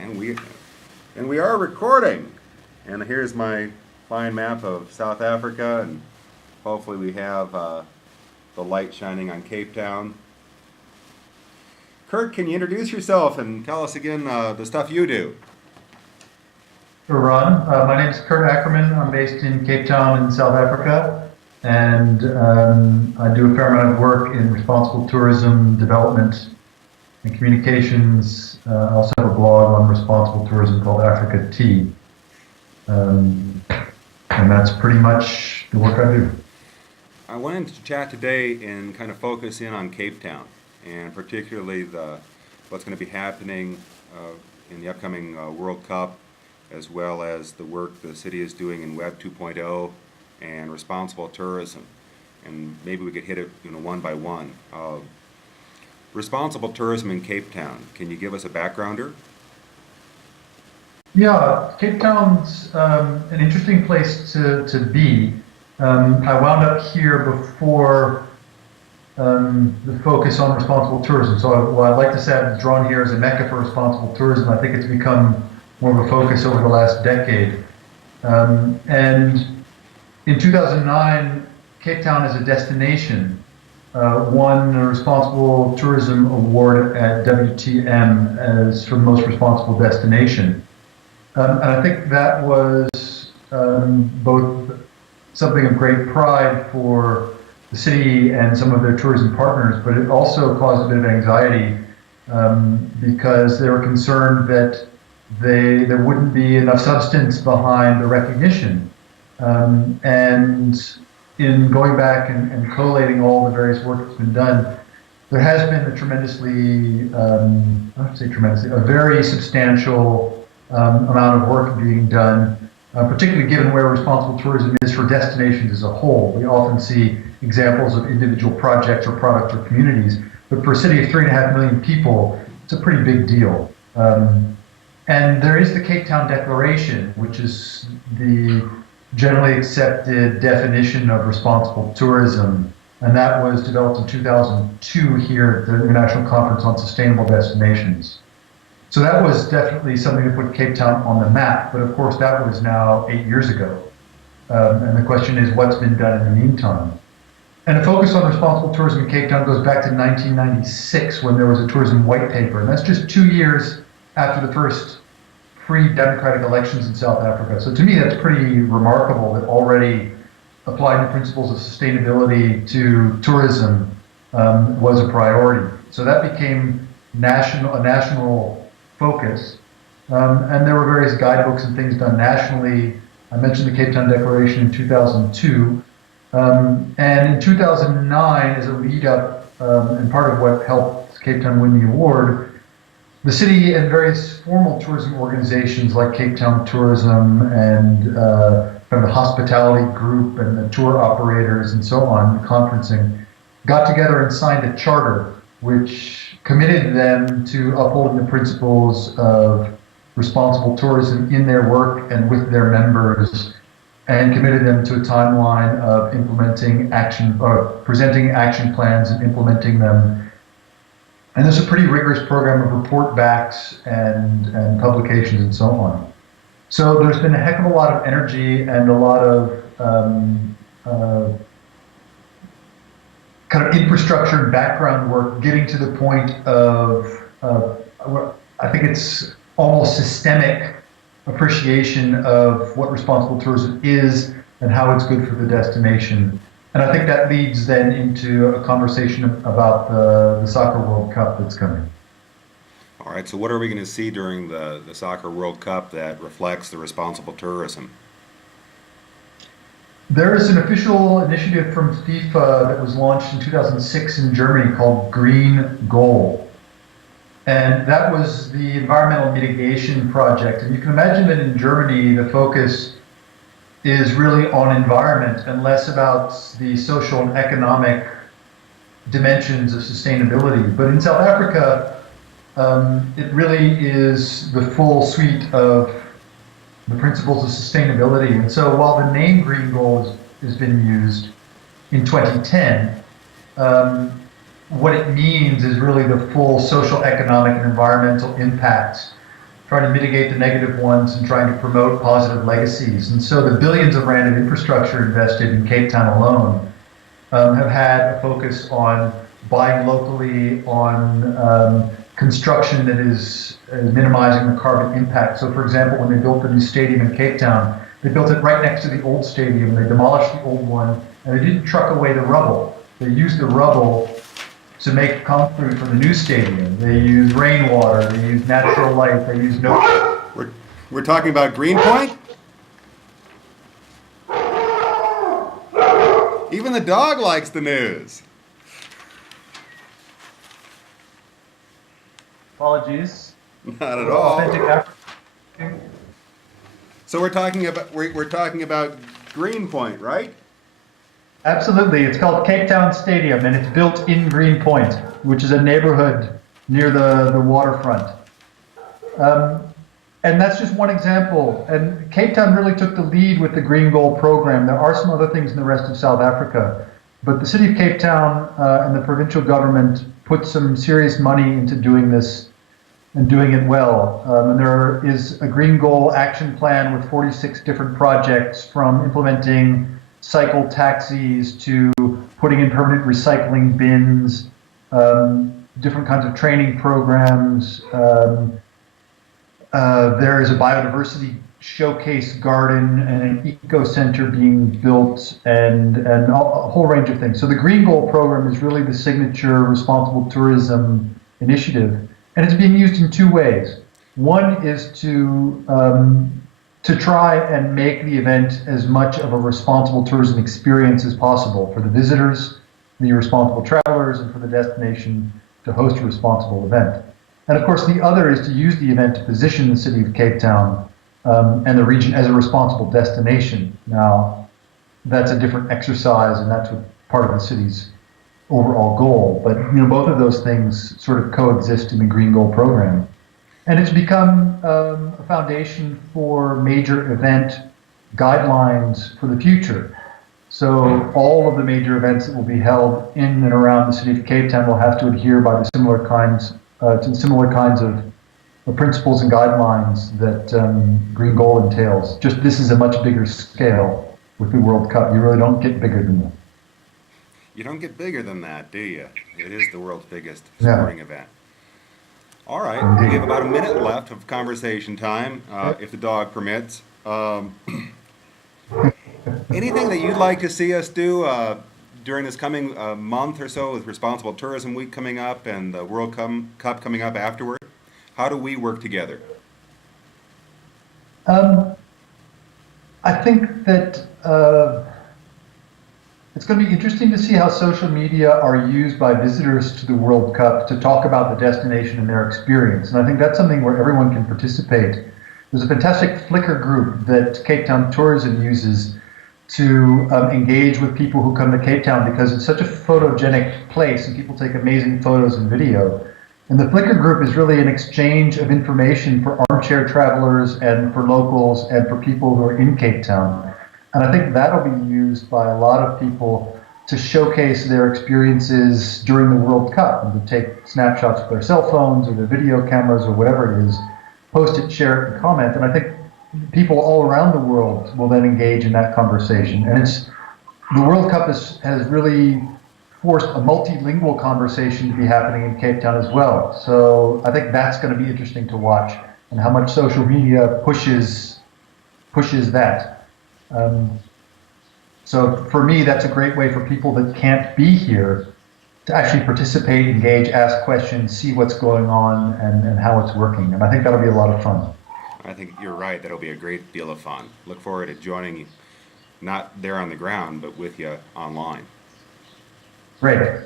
And we are recording. And here's my fine map of South Africa, and hopefully we have the light shining on Cape Town. Kurt, can you introduce yourself and tell us again the stuff you do? Sure, Ron. My name is Kurt Ackermann. I'm based in Cape Town in South Africa, and I do a fair amount of work in responsible tourism development and communications. I also have a blog on responsible tourism called Africa Tea. And that's pretty much the work I do. I wanted to chat today and kind of focus in on Cape Town, and particularly what's going to be happening in the upcoming World Cup, as well as the work the city is doing in Web 2.0 and responsible tourism. And maybe we could hit it one by one. Responsible tourism in Cape Town. Can you give us a backgrounder? Yeah, Cape Town's an interesting place to be. I wound up here before the focus on responsible tourism. So I'd like to say I'm drawn here as a mecca for responsible tourism. I think it's become more of a focus over the last decade. And in 2009, Cape Town as a destination won a Responsible Tourism Award at WTM as for the most responsible destination. And I think that was both something of great pride for the city and some of their tourism partners, but it also caused a bit of anxiety because they were concerned that there wouldn't be enough substance behind the recognition. And in going back and collating all the various work that's been done, there has been a tremendously, I would say tremendously, a very substantial amount of work being done, particularly given where responsible tourism is for destinations as a whole. We often see examples of individual projects or products or communities, but for a city of 3.5 million people, it's a pretty big deal. And there is the Cape Town Declaration, which is the generally accepted definition of responsible tourism, and that was developed in 2002 here at the International Conference on Sustainable Destinations. So that was definitely something that put Cape Town on the map, but of course that was now 8 years ago. And the question is, what's been done in the meantime? And the focus on responsible tourism in Cape Town goes back to 1996 when there was a tourism white paper, and that's just 2 years after the first free democratic elections in South Africa. So to me, that's pretty remarkable that already applying the principles of sustainability to tourism was a priority. So that became a national focus. And there were various guidebooks and things done nationally. I mentioned the Cape Town Declaration in 2002. And in 2009, as a lead up, and part of what helped Cape Town win the award, the city and various formal tourism organizations like Cape Town Tourism and kind of the hospitality group and the tour operators and so on, conferencing, got together and signed a charter which committed them to upholding the principles of responsible tourism in their work and with their members, and committed them to a timeline of implementing action, or presenting action plans and implementing them. And there's a pretty rigorous program of report backs and publications and so on. So there's been a heck of a lot of energy and a lot of kind of infrastructure and background work getting to the point of, I think it's almost systemic appreciation of what responsible tourism is and how it's good for the destination. And I think that leads then into a conversation about the Soccer World Cup that's coming. All right, so what are we going to see during the Soccer World Cup that reflects the responsible tourism? There is an official initiative from FIFA that was launched in 2006 in Germany called Green Goal. And that was the environmental mitigation project. And you can imagine that in Germany, the focus is really on environment and less about the social and economic dimensions of sustainability. But in South Africa, it really is the full suite of the principles of sustainability. And so while the name Green Goal has been used in 2010, what it means is really the full social, economic, and environmental impacts trying to mitigate the negative ones, and trying to promote positive legacies. And so the billions of rand of infrastructure invested in Cape Town alone have had a focus on buying locally, on construction that is minimizing the carbon impact. So, for example, when they built the new stadium in Cape Town, they built it right next to the old stadium. They demolished the old one, and they didn't truck away the rubble. They used the rubble to make concrete for the new stadium. They used rainwater. They used natural light. They used no. We're talking about Greenpoint? Even the dog likes the news. Apologies. Not at all. Authentic African. So we're talking about Greenpoint, right? Absolutely. It's called Cape Town Stadium, and it's built in Greenpoint, which is a neighborhood near the waterfront. And that's just one example. And Cape Town really took the lead with the Green Goal program. There are some other things in the rest of South Africa, but the city of Cape Town and the provincial government put some serious money into doing this and doing it well. And there is a Green Goal action plan with 46 different projects, from implementing cycle taxis to putting in permanent recycling bins, different kinds of training programs. There is a biodiversity showcase garden and an eco center being built, and a whole range of things. So the Green Goal program is really the signature responsible tourism initiative, and it's being used in two ways. One is to try and make the event as much of a responsible tourism experience as possible for the visitors, the responsible travelers, and for the destination to host a responsible event. And of course, the other is to use the event to position the city of Cape Town and the region as a responsible destination. Now, that's a different exercise, and that's part of the city's overall goal. But both of those things sort of coexist in the Green Goal program. And it's become a foundation for major event guidelines for the future. So all of the major events that will be held in and around the city of Cape Town will have to adhere by the similar kinds of principles and guidelines that Green Goal entails. Just this is a much bigger scale with the World Cup. You really don't get bigger than that. You don't get bigger than that, do you? It is the world's biggest sporting event. All right, we have about a minute left of conversation time, if the dog permits. Anything that you'd like to see us do during this coming month or so, with Responsible Tourism Week coming up and the World Cup coming up afterward? How do we work together? I think that it's going to be interesting to see how social media are used by visitors to the World Cup to talk about the destination and their experience. And I think that's something where everyone can participate. There's a fantastic Flickr group that Cape Town Tourism uses to engage with people who come to Cape Town, because it's such a photogenic place and people take amazing photos and video. And the Flickr group is really an exchange of information for armchair travelers and for locals and for people who are in Cape Town. And I think that'll be used by a lot of people to showcase their experiences during the World Cup, and to take snapshots with their cell phones or their video cameras or whatever it is, post it, share it, and comment. And I think people all around the world will then engage in that conversation. And the World Cup has really forced a multilingual conversation to be happening in Cape Town as well. So I think that's going to be interesting to watch, and how much social media pushes that. So for me, that's a great way for people that can't be here to actually participate, engage, ask questions, see what's going on, and how it's working. And I think that'll be a lot of fun. I think you're right. That'll be a great deal of fun. Look forward to joining you, not there on the ground, but with you online. Great.